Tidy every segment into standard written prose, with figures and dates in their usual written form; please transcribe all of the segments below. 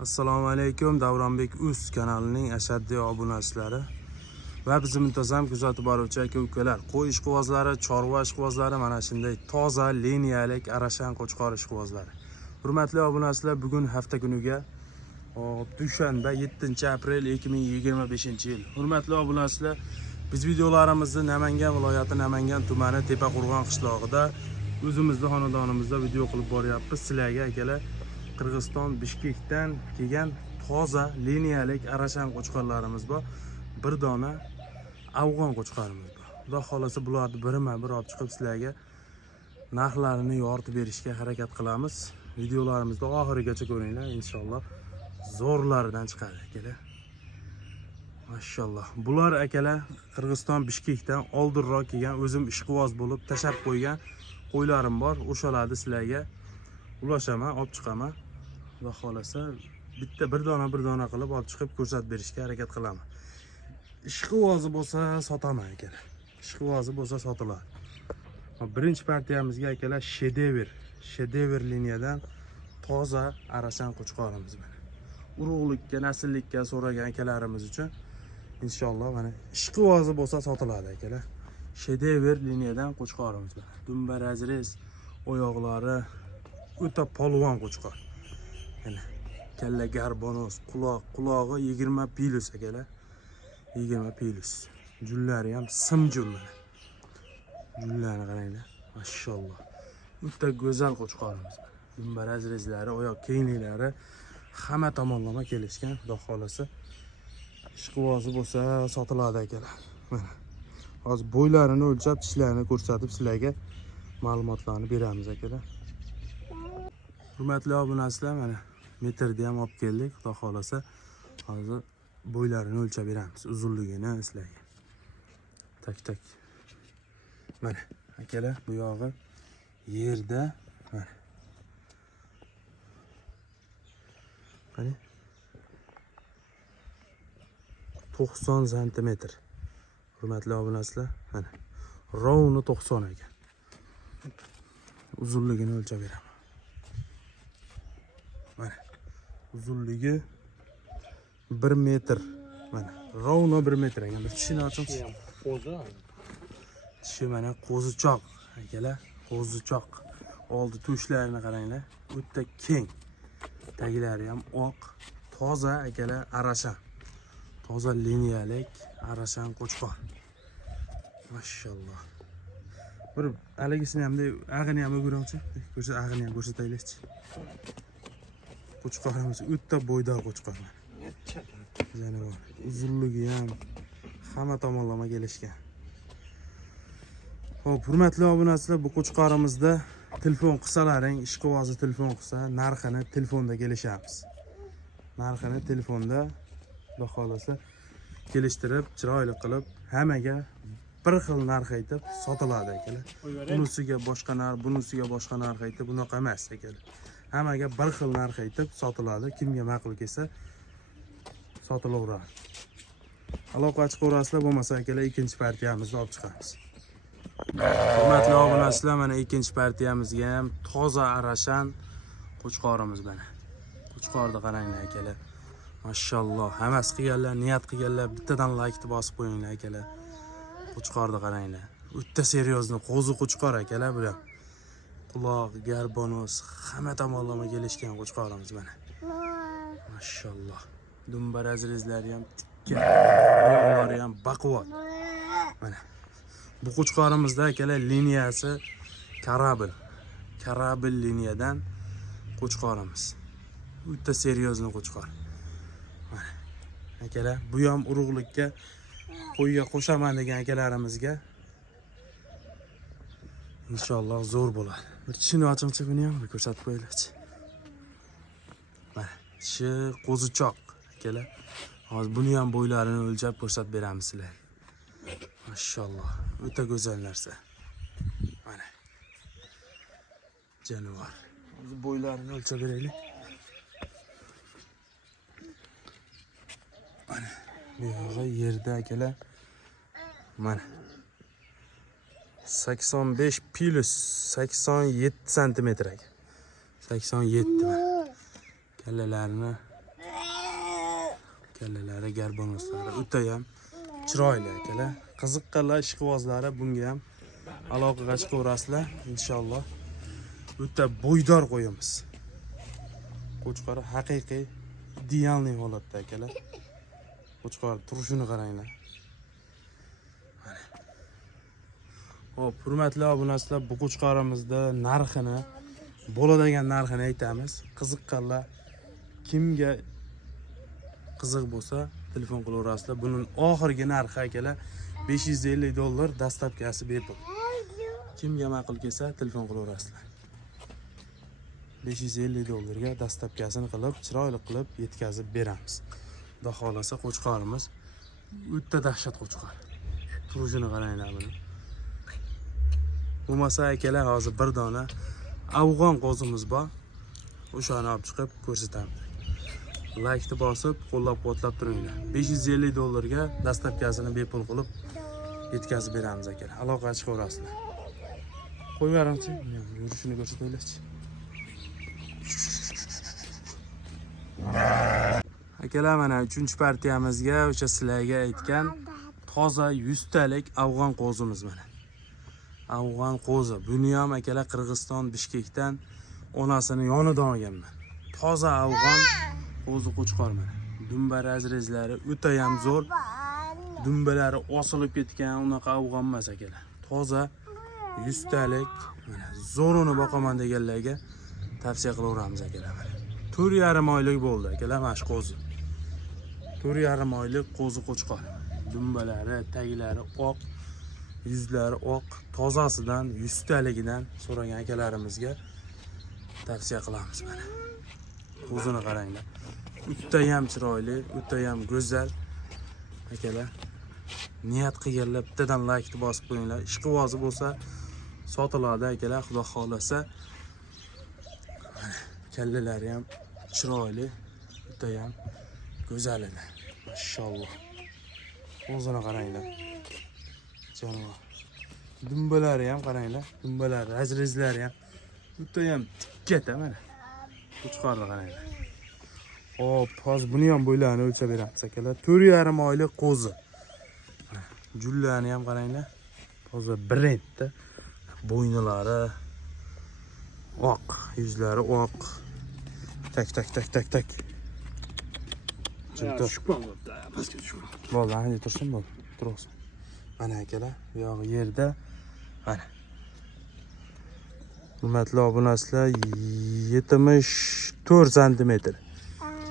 Assalomu alaykum, Davronbek Uz kanalining ashaddiy obunachilari va bizni muntazam kuzatib boruvchi aka-ukalar, qo'y ishqibozlari, chorva ishqibozlari, mana shunday toza, liniyalik arashan qo'chqor ishqibozlari. Hurmatli obunachilar, bugun hafta kuniga dushanba 7-aprel 2025-yil. Hurmatli obunachilar, biz videolarimizni Namangan viloyati Namangan tumani Tepaqo'rg'on qishlog'ida o'zimizning xonadonimizda video qilib boryapmiz. Sizlarga akalar Qirg'iziston Bishkekdan kelgan toza liniyalik arashan qo'chqorlarimiz bor. Bir dona afg'on qo'chqorimiz bor. Xudo xolasa bularni birma-bir olib chiqib sizlarga narxlarini yoritib berishga harakat qilamiz. Videolarimizni oxirigacha ko'ringlar, inshaalloh zo'rlaridan chiqadi akalar. Mashalloh. Bular akalar Qirg'iziston Bishkekdan oldinroq kelgan, o'zim ishqiboz bo'lib tashab qo'ygan qo'ylarim bor. O'shalarni sizlarga ulashaman, olib chiqaman. Xudo xolasa bir dona qilib olib chiqib ko'rsatib berishga harakat qilaman. Ishqibozi bo'lsa sotaman akalar. Ishqibozi bo'lsa sotiladi. Birinchi partiyamizga akalar Shedever liniyadan toza arashan qo'chqorimiz bor. Urug'likka, nasllikka so'ragan akalarimiz uchun inshaalloh mana ishqibozi bo'lsa sotiladi akalar. Shedever liniyadan qo'chqorimiz bor. Dumbarazres oyoqlari o'ta polvon qo'chqor. Mana kalla garbonos, qulog'i 20 pilus akalar. 20 pilus. Jullari ham simjul mana. Jullarni qaranglar. Mashalloh. O'ta go'zal qo'chqorimiz bor. Dumbarazreslari, oyoq kengliklari hamma tomonlama kelishgan. Xudo xolasa ishqibozi bo'lsa sotiladi akalar. Mana hozir bo'ylarini o'lchab, tishlarini ko'rsatib sizlarga ma'lumotlarni beramiz akalar. Hurmatli obunachilar, mana metrda ham olib keldik. Xudo xolasa hozir bo'ylarini o'lchab beramiz, uzunligini sizlarga. Tak. Mana akalar, bu yog'i yerda mana. Qani 90 sm. Hurmatli obunachilar, mana rovni 90 ekan. Uzunligini o'lchab beraman. Mana uzunligi 1 metr. Mana rovno 1 metr ekan. Bir tishini oching. Tishi mana qo'zichoq akalar, qo'zichoq. Oldi tushlarini qaranglar. O'ta keng. Taglari ham oq, toza akalar arashan. Toza liniyalik arashan qo'chqor. Mashalloh. Bir haligisini ham ag'ini ham o'g'irmoqchi. Ko'rsat, ag'ini ham ko'rsataylikchi. Qo'chqorimiz o'ta bo'ydor qo'chqor. Janob, uzunligi ham hamma tomonlama kelishgan. Xo'p, hurmatli obunachilar, bu qo'chqorimizda telefon qilsalaring, ishqibozi telefon qilsa, narxini telefonda kelishamiz. Narxini telefonda xudo xolasa kelishtirib, chiroyli qilib, hammaga bir xil narx aytib sotiladi akalar. Bunisiga boshqa narx, bunisiga boshqa narx aytib, bunaqa emas akalar. Hammaga bir xil narx aytib sotiladi. Kimga ma'qul kelsa sotilaveradi. Aloqa chiqaverasizlar, bo'lmasa akalar ikkinchi partiyamizni olib chiqamiz. Hurmatli obunachilar, mana ikkinchi partiyamizga ham toza arashan qo'chqorimiz mana. Qo'chqorni qaranglar akalar. Mashalloh, hammasi qilganlar, niyat qilganlar, bittadan like bosib qo'yinglar akalar. Qo'chqorni qaranglar. O'ta seryozni qo'zi qo'chqor akalar bular. Quloq, garbonos, hamma tomonlama kelishgan qo'chqorimiz mana. Mashalloh. Dumbarazreslari ham tikka, oyoqlari ham baquvvat. Mana. Bu qo'chqorimizda akalar liniyasi Karabil liniyadan qo'chqorimiz. O'ta seryozni qo'chqor. Mana. Akalar, bu ham urug'likka qo'yga qo'shaman degan akalarimizga inshaalloh zo'r bo'ladi. Bir tishini ochingchi, buni ham ko'rsatib qo'yaylikchi. Mana, tishi qo'zichoq akalar. Hozir buni ham bo'ylarini o'lchab ko'rsatib beramiz sizlarga. Mashalloh, o'ta go'zal narsa. Mana. Jonivor. Hozir bo'ylarini o'lchab beraylik. Mana, bu yog'i yerda akalar. Mana 85 pilus 87 sm ekan. 87 mana. Kallalarini Kallalari, garbonoslari o'ta ham chiroyli akalar. Qiziqqanlar, ishqibozlari bunga ham aloqaga chiqaverasizlar inshaalloh. O'ta bo'ydor qo'yamiz. Qo'chqor haqiqiy idealniy holatda akalar. Qo'chqor turishini qaranglar. Hop, hurmatli obunachilar, bu qo'chqorimizda narxini, bo'ladigan narxini aytamiz. Qiziqqanlar, kimga qiziq bo'lsa, telefon qilaverasizlar. Buning oxirgi narxi akalar $550 dastlabkasi bepul. Kimga ma'qul kelsa, telefon qilaverasizlar. $550 ga dastlabkasini qilib, chiroyli qilib yetkazib beramiz. Xudo xolasa qo'chqorimiz o'ta dahshat qo'chqor. Turishini qaranglar buni. Bo'lmasa akalar, hozir bir dona afg'on qo'zimiz bor. O'shani olib chiqib ko'rsatamiz. Like'ni bosib, qo'llab-quvvatlab turinglar. $550 ga dastlabkasini bepul qilib yetkazib beramiz akalar. Aloqaga chiqaverasizlar. Qo'yvaramchi, yurishini ko'rsataylik. Akalar, mana 3-partiyamizga o'sha sizlarga aytgan toza 100 talik afg'on qo'zimiz mana. Afg'on qo'zi. Buni ham akalar Qirg'iziston Bishkekdan onasini yonidan olganman. Toza afg'on qo'zi qo'chqor mana. Dumba razrezlari o'ta ham zo'r. Dumbalari osilib ketgan unaqa afg'on emas akalar. Toza 100 talik mana zo'rini boqaman deganlarga tavsiya qilaveramiz akalar. 4,5 oylik bo'ldi akalar mana shu qo'zi. 4,5 oylik qo'zi qo'chqor. Dumbalari, taglari oq, yuzlari oq, tozasidan 100 taligidan so'ragan akalarimizga tavsiya qilamiz mana. Qo'zini qaranglar. O'ta ham chiroyli, o'ta ham go'zal akalar. Niyat qilganlar bittadan like bosib qo'yinglar. Ishqibozi bo'lsa sotiladi akalar, xudo xolasa. Kallalari ham chiroyli, o'ta ham go'zal edi. Mashalloh. O'zini qaranglar. Jonivor. Dumbalari ham qaranglar. Dumbalari, razrezlari ham o'ta ham tikkata mana. Qo'chqorni qaranglar. Hop, hozir buni ham bo'ylarini o'lchab beramiz akalar. 4,5 oylik qo'zi. Jullani ham qaranglar. Hozir brendda. Bo'ynilari oq, yuzlari oq. Tak. Tushgan bo'ldi, pastga tushgan. Bo'ldi, hadi tursin bo'ldi. Tursin. Mana akalar, bu yog'i yerda. Mana. Hurmatli obunachilar, 74 sm.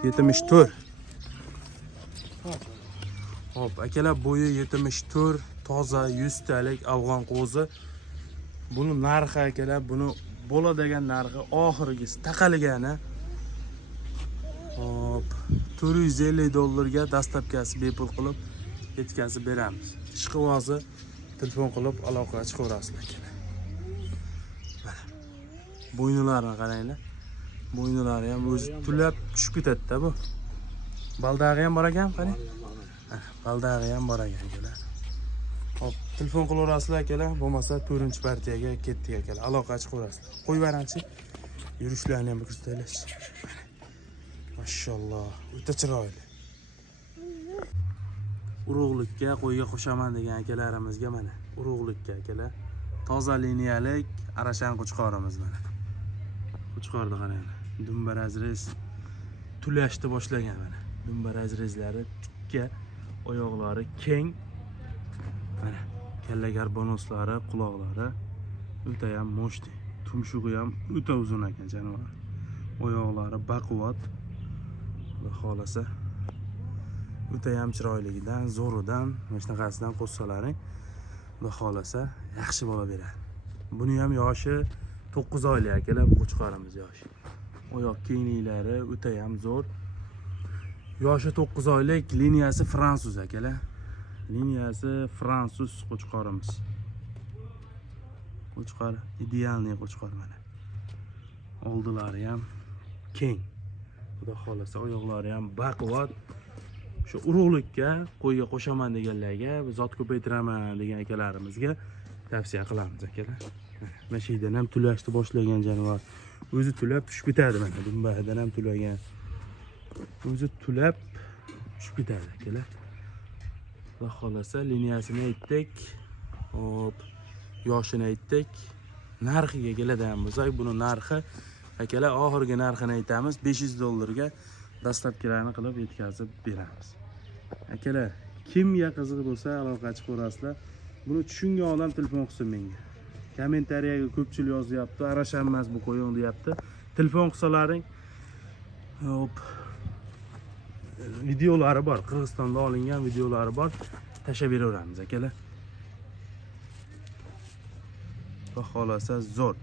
74. Hop, akalar, bo'yi 74, toza 100 talik afg'on qo'zi. Buni narxi akalar, buni bo'ladigan narxi oxirgisi taqalgani. Hop, $450 ga dastlabkasi bepul qilib yetkazib beramiz. Ishqibozi telefon qilib aloqaga chiqaverasizlar akalar. Mana. Bo'yinlarini qaranglar. Bo'ynilari ham o'zi tulab tushib ketadi-da bu. Baldag'i ham bor ekan, qarang. Baldag'i ham bor ekan akalar. Hop, telefon qilaverasizlar akalar, bo'lmasa 4-partiyaga ketdik akalar. Aloqaga chiqaverasizlar. Qo'yvaramchi. Yurishlarini ham ko'rsataylik. Mashalloh, o'ta chiroyli. Urug'likka qo'yga qo'shaman degan akalarimizga mana, urug'likka akalar. Toza liniyalik arashan qo'chqorimiz mana. Qo'chqorni qaranglar. Dumba razrez tulashni boshlagan mana. Dumba razrezlari tikka, oyoqlari keng. Mana, kalla garbonoslari, quloqlari o'ta ham mo'shti. Tumshug'i ham o'ta uzun ekan jonivor. Oyoqlari baquvvat. Xudo xolasa o'ta ham chiroyligidan, zo'ridan, mana shunaqasidan qo'ssalaring, xudo xolasa yaxshi bo'la beradi. Buni ham yoshi 9 oylik akalar, bu qo'chqorimiz yoshi. Oyoq kengliklari o'ta ham zo'r. Yoshi 9 oylik, liniyasi fransuz akalar. Liniyasi fransuz qo'chqorimiz. Qo'chqor idealniy qo'chqor mana. Oldilari ham keng. Xudo xolasa oyoqlari ham baquvvat. Shu urug'likka qo'yga qo'shaman deganlarga, zot ko'paytiraman degan akalarimizga tavsiya qilamiz akalar. Mana shu yerdan ham tulashni boshlagan jonivor. O'zi tulab tushib ketadi mana. Dumbadan ham tulagan. O'zi tulab tushib ketadi akalar. Xudo xolasa liniyasini aytdik. Hop, yoshini aytdik. Narxiga keladigan bo'lsak, buni narxi akalar oxirgi narxini aytamiz, $500 ga dastlabkilarni qilib yetkazib beramiz. Akalar, kimga qiziq bo'lsa aloqa chiqib ko'rasizlar. Buni tushungan odam telefon qilsin menga. Kommentariyaga ko'pchilik yozyapti, arashanmas bu qo'ying deyapti. Telefon qilsalaring, hop, videolari bor, Qirg'izistonda olingan videolari bor, tashlab beraveramiz akalar. Xudo xolasa zo'r.